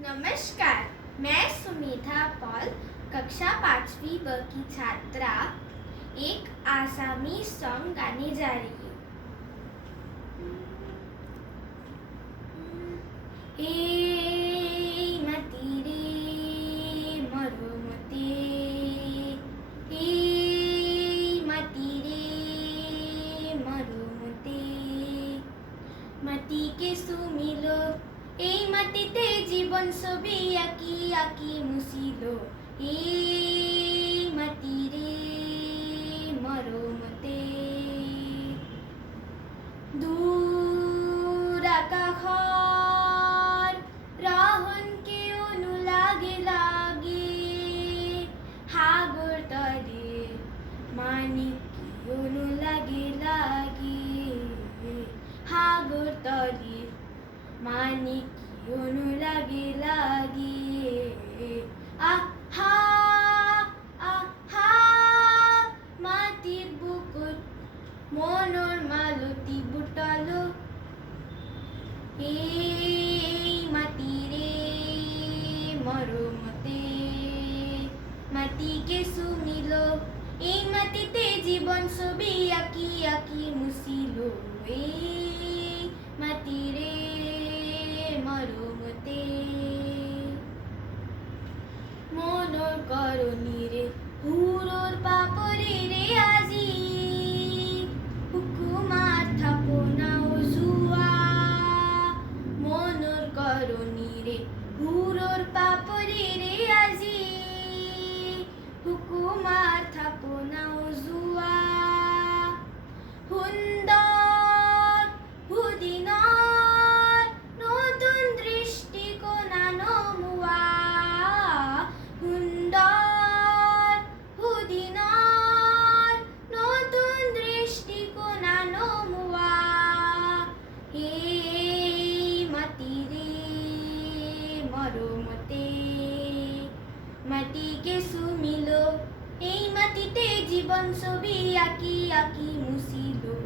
नमस्कार, मैं सुमेधा पॉल कक्षा 5वीं ब की छात्रा एक आसामी सॉन्ग गाने जा रही हूँ। ए मती रे मरुमते, ए मती रे मरुमते, मती के सुमिलो এই মাটিতে জীবন ছবি আঁকি আঁকি মুছিল, এই মাটি রে মরমতে। দূর আকাশৰ ৰহনকে অনু লাগে লাগে, সাগৰ তলে মানিকি অনু লাগে লাগে, সাগৰ তলে মানিক অনুরাগে লাগে। আহা আহা মাটির বুকুত মনৰ মালতী বুটালো, এই মাটিৰে মৰমতে মাটিকে চুমিলো, এই মাটিতে জীবন ছবি আঁকি আঁকি মুছিলো, এই মাটিৰে মরমতে। মনৰ করণীরে হুরোর পাপরে রে আজি, হুকুমার থাপনাও জুয়া। মনৰ করণীরে হুরোর পাপরে রে আজি, হুকুমার থাপনাও জুয়া। সুন্দর সুদিনৰ নতুন দৃষ্টিকোণ নমোৱা, সুন্দৰ সুদিনৰ নতুন দৃষ্টিকোণ নমোৱা, এই মাটিৰে মৰমতে মাটিকে চুমিলো, এই মাটিতে জীবন ছবি আঁকি আঁকি মুছিলো।